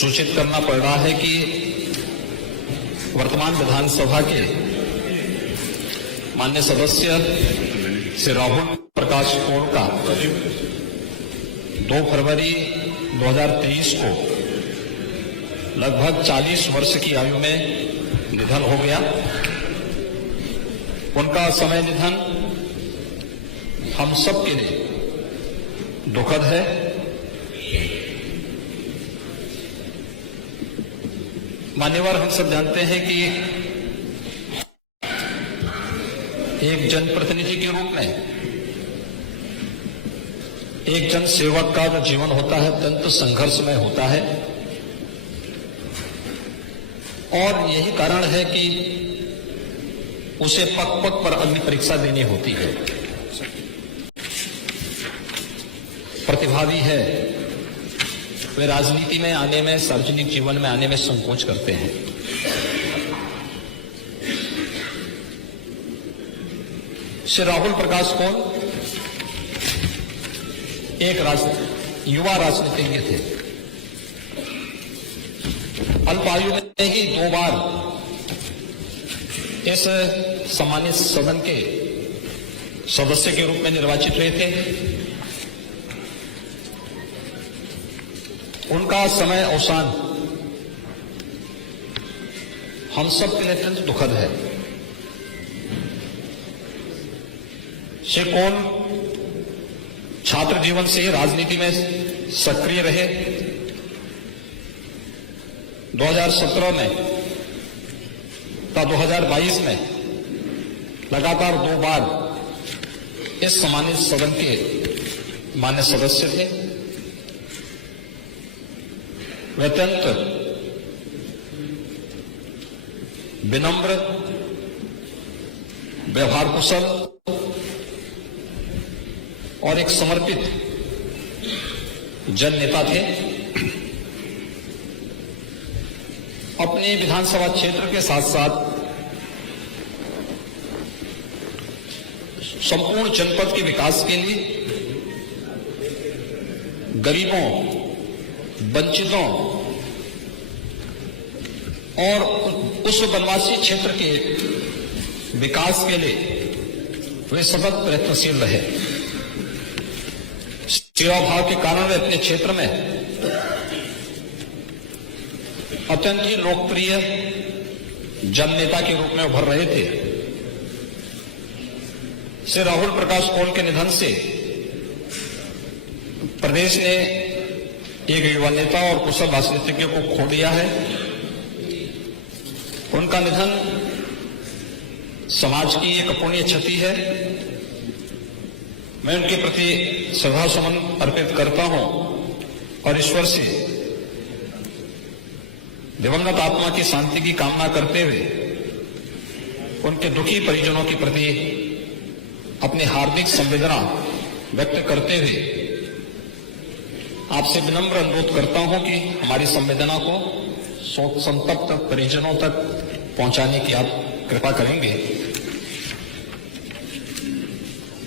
सूचित करना पड़ रहा है कि वर्तमान विधानसभा के माननीय सदस्य श्री राहुल प्रकाश कोल का 2 फरवरी 2023 को लगभग 40 वर्ष की आयु में निधन हो गया। उनका समय निधन हम सब के लिए दुखद है। मान्यवर, हम सब जानते हैं कि एक जनप्रतिनिधि के रूप में एक जन सेवक का जो जीवन होता है अत्यंत संघर्षमय होता है और यही कारण है कि उसे पग पग पर अग्नि परीक्षा देनी होती है। प्रतिभावी है, वे राजनीति में आने में, सार्वजनिक जीवन में आने में संकोच करते हैं। श्री राहुल प्रकाश कोल एक युवा राजनीतिज्ञ थे। अल्पायु में ही 2 बार इस सम्मानित सदन के सदस्य के रूप में निर्वाचित हुए थे। उनका समय अवसान हम सब के लिए अत्यंत दुखद है। श्री कोल छात्र जीवन से ही राजनीति में सक्रिय रहे। 2017 में तथा 2022 में लगातार 2 बार इस सम्मानित सदन के मान्य सदस्य थे। वे अत्यंत विनम्र, व्यवहार कुशल और एक समर्पित जन नेता थे। अपने विधानसभा क्षेत्र के साथ साथ संपूर्ण जनपद के विकास के लिए गरीबों, वंचितों और उस वनवासी क्षेत्र के विकास के लिए वे सतत प्रयत्नशील रहे। सेवा भाव के कारण वे अपने क्षेत्र में अत्यंत ही लोकप्रिय जन नेता के रूप में उभर रहे थे। श्री राहुल प्रकाश कोल के निधन से प्रदेश ने एक युवा नेता और कुशल राजनीतिज्ञ को खो दिया है। उनका निधन समाज की एक अपूर्णीय क्षति है। मैं उनके प्रति श्रद्धा सुमन अर्पित करता हूं और ईश्वर से दिवंगत आत्मा की शांति की कामना करते हुए उनके दुखी परिजनों के प्रति अपनी हार्दिक संवेदना व्यक्त करते हुए आपसे विनम्र अनुरोध करता हूं कि हमारी संवेदना को शोक संतप्त परिजनों तक पहुंचाने की आप कृपा करेंगे।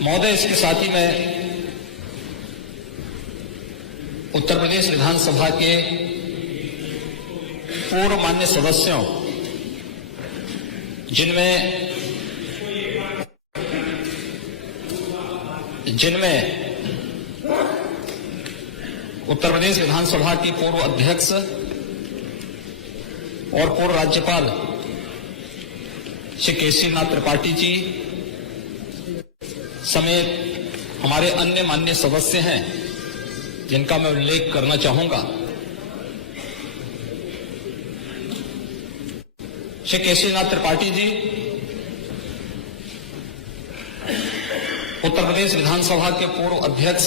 महोदय, इसके साथ ही मैं उत्तर प्रदेश विधानसभा के पूर्व मान्य सदस्यों, जिनमें उत्तर प्रदेश विधानसभा की पूर्व अध्यक्ष और पूर्व राज्यपाल श्री केसरीनाथ त्रिपाठी जी समेत हमारे अन्य मान्य सदस्य हैं, जिनका मैं उल्लेख करना चाहूंगा। श्री केसरीनाथ त्रिपाठी जी उत्तर प्रदेश विधानसभा के पूर्व अध्यक्ष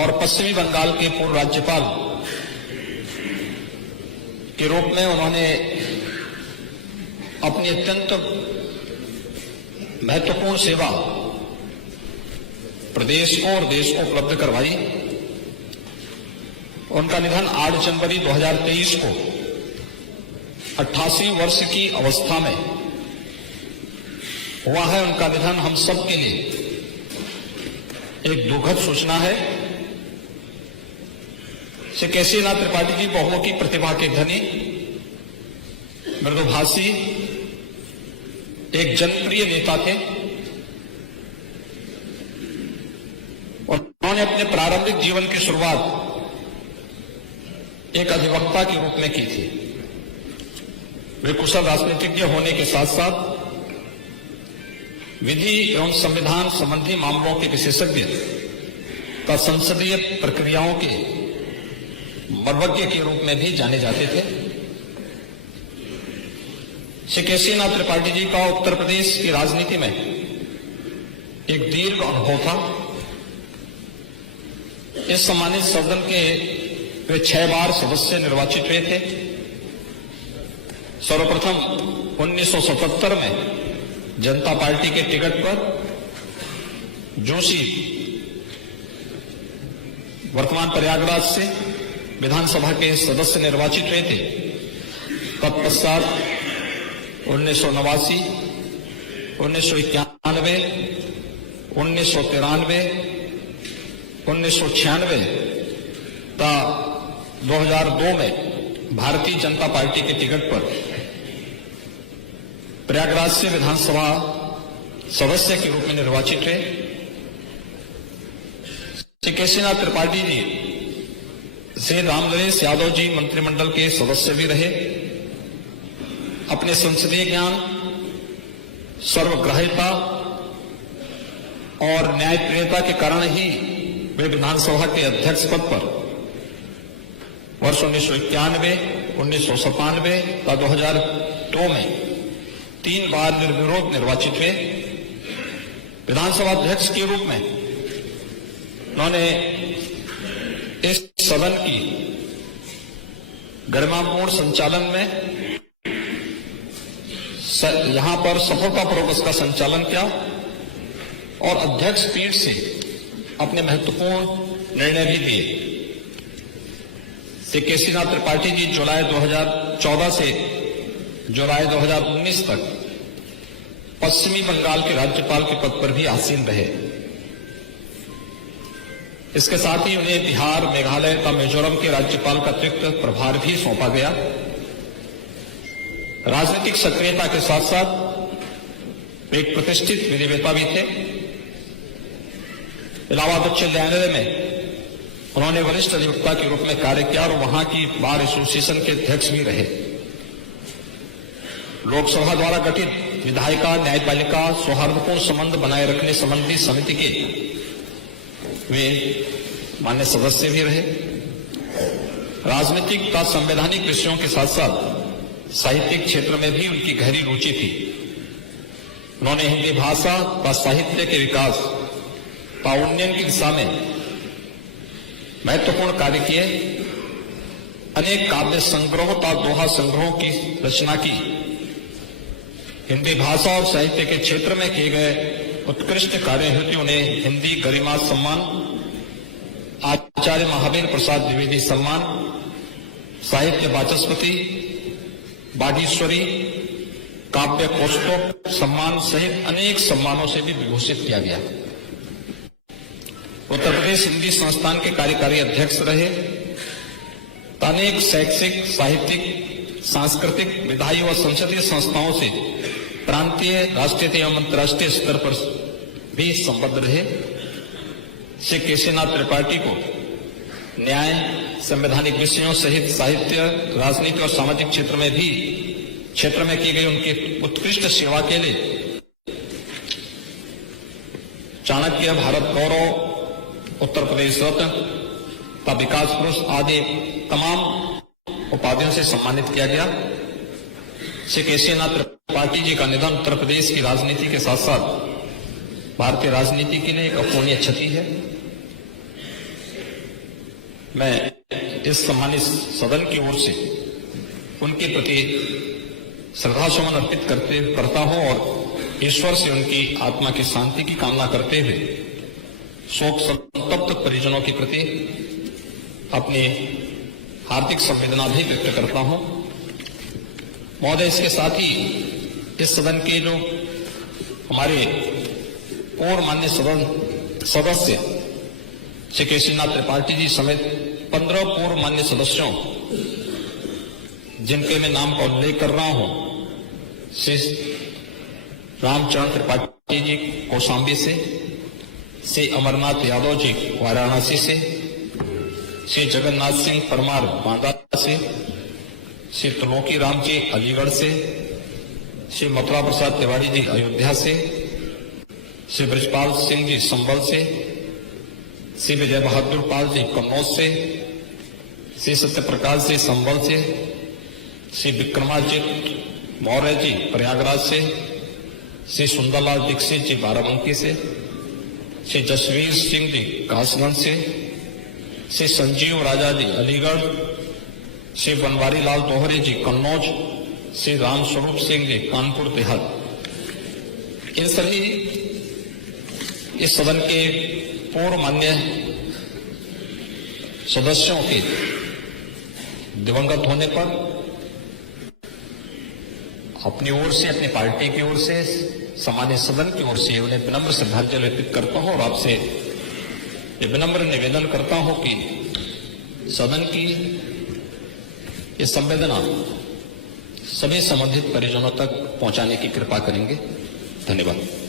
और पश्चिमी बंगाल के पूर्व राज्यपाल के रूप में उन्होंने अपनी अत्यंत महत्वपूर्ण सेवा प्रदेश को और देश को उपलब्ध करवाई। उनका निधन 8 जनवरी 2023 को 88 वर्ष की अवस्था में हुआ है। उनका निधन हम सब के लिए एक दुखद सूचना है। श्री केसीनाथ त्रिपाठी जी बहुमुखी प्रतिभा के धनी, मृदुभाषी, एक जनप्रिय नेता थे। उन्होंने अपने प्रारंभिक जीवन की शुरुआत एक अधिवक्ता के रूप में की थी। वे कुशल राजनीतिज्ञ होने के साथ साथ विधि एवं संविधान संबंधी मामलों के विशेषज्ञ तथा संसदीय प्रक्रियाओं के मर्मज्ञ के रूप में भी जाने जाते थे। श्री केसीनाथ त्रिपाठी जी का उत्तर प्रदेश की राजनीति में एक दीर्घ अनुभव था। इस सम्मानित सदन के वे 6 बार सदस्य निर्वाचित हुए थे। सर्वप्रथम 1977 में जनता पार्टी के टिकट पर जोशी वर्तमान प्रयागराज से विधानसभा के सदस्य निर्वाचित हुए थे। तत्पश्चात 1989, 1991, 1993, 1996 तथा 2002 में भारतीय जनता पार्टी के टिकट पर प्रयागराज से विधानसभा सदस्य के रूप में निर्वाचित हुए। श्री केसीनाथ त्रिपाठी जी श्री रामनरेश यादव जी मंत्रिमंडल के सदस्य भी रहे। अपने संसदीय ज्ञान, सर्वग्राह्यता और न्यायप्रियता के कारण ही वे विधानसभा के अध्यक्ष पद पर वर्ष 1991, 1997 तथा 2002 में 3 बार निर्विरोध निर्वाचित हुए। विधानसभा अध्यक्ष के रूप में उन्होंने इस सदन की गरिमापूर्ण संचालन में यहां पर सफलतापूर्वक इसका संचालन किया और अध्यक्ष पीठ से अपने महत्वपूर्ण निर्णय भी दिए। श्री केसीनाथ त्रिपाठी जी जुलाई 2014 से जुलाई 2019 तक पश्चिमी बंगाल के राज्यपाल के पद पर भी आसीन रहे। इसके साथ ही उन्हें बिहार, मेघालय तथा मिजोरम के राज्यपाल का अतिरिक्त प्रभार भी सौंपा गया। राजनीतिक सक्रियता के साथ साथ एक प्रतिष्ठित विधिवेत्ता भी थे। इलाहाबाद उच्च न्यायालय में उन्होंने वरिष्ठ अधिवक्ता के रूप में कार्य किया और वहां की बार एसोसिएशन के अध्यक्ष भी रहे। लोकसभा द्वारा गठित विधायिका न्यायपालिका सौहार्दपूर्ण संबंध बनाए रखने संबंधी समिति के वे मान्य सदस्य भी रहे। राजनीतिक तथा संवैधानिक विषयों के साथ साथ साहित्यिक क्षेत्र में भी उनकी गहरी रुचि थी। उन्होंने हिंदी भाषा तथा साहित्य के विकास तथा उन्नयन की दिशा में महत्वपूर्ण कार्य किए। अनेक काव्य संग्रहों तथा दोहा संग्रहों की रचना की। हिंदी भाषा और साहित्य के क्षेत्र में किए गए उत्कृष्ट कार्य हेतु उन्हें हिंदी गरिमा सम्मान, आचार्य महावीर प्रसाद द्विवेदी सम्मान, साहित्य वाचस्पति, बागीश्वरी, काव्य कौस्तुभ सम्मान सहित अनेक सम्मानों से भी विभूषित किया गया। उत्तर प्रदेश हिंदी संस्थान के कार्यकारी अध्यक्ष रहे। अनेक शैक्षिक, साहित्यिक, सांस्कृतिक, विधायी व संसदीय संस्थाओं से प्रांतीय, राष्ट्रीय एवं अंतर्राष्ट्रीय स्तर पर भी संबद्ध रहे। श्री केसीनाथ त्रिपाठी को न्याय, संवैधानिक विषयों सहित साहित्य, राजनीति और सामाजिक क्षेत्र में की गई उनकी उत्कृष्ट सेवा के लिए चाणक्य, भारत गौरव, उत्तर प्रदेश रत्न तथा विकास पुरुष आदि तमाम उपाधियों से सम्मानित किया गया। श्री केसीनाथ त्रिपाठी जी का निधन उत्तर प्रदेश की राजनीति के साथ साथ भारतीय राजनीति के लिए एक अपूर्णीय क्षति है। मैं इस सम्मानित सदन की ओर से उनके प्रति श्रद्धासुमन अर्पित करता हूं और ईश्वर से उनकी आत्मा की शांति की कामना करते हुए शोक संतप्त परिजनों के प्रति अपनी हार्दिक संवेदना भी व्यक्त करता हूं। महोदय, इसके साथ ही इस सदन के जो हमारे पूर्व मान्य सदस्य श्री केसीनाथ त्रिपाठी जी समेत 15 पूर्व मान्य सदस्यों, जिनके मैं नाम का उल्लेख कर रहा हूं, श्री रामचरण त्रिपाठी जी कौशाम्बी से, श्री अमरनाथ यादव जी वाराणसी से, श्री जगन्नाथ सिंह परमार बांदा से, श्री त्रिलोकी राम जी अलीगढ़ से, श्री मथुरा प्रसाद तिवारी जी अयोध्या से, श्री ब्रजपाल सिंह जी संभल से, श्री विजय बहादुर पाल जी कन्नौज से, श्री सत्यप्रकाश जी संभल से, श्री विक्रमाजीत मौर्य जी प्रयागराज से, श्री सुंदरलाल दीक्षित जी बाराबंकी से, श्री जसवीर सिंह जी कासगंज से, श्री संजीव राजा जी अलीगढ़, श्री बनवारी लाल दोहरे जी कन्नौज, श्री राम स्वरूप सिंह जी कानपुर देहात। इन सभी इस सदन के पूर्व मान्य सदस्यों के दिवंगत होने पर अपनी ओर से, अपनी पार्टी की ओर से, सामान्य सदन की ओर से उन्हें विनम्र श्रद्धांजलि अर्पित करता हूं और आपसे ये विनम्र निवेदन करता हूं कि सदन की ये संवेदना सभी संबंधित परिजनों तक पहुंचाने की कृपा करेंगे। धन्यवाद।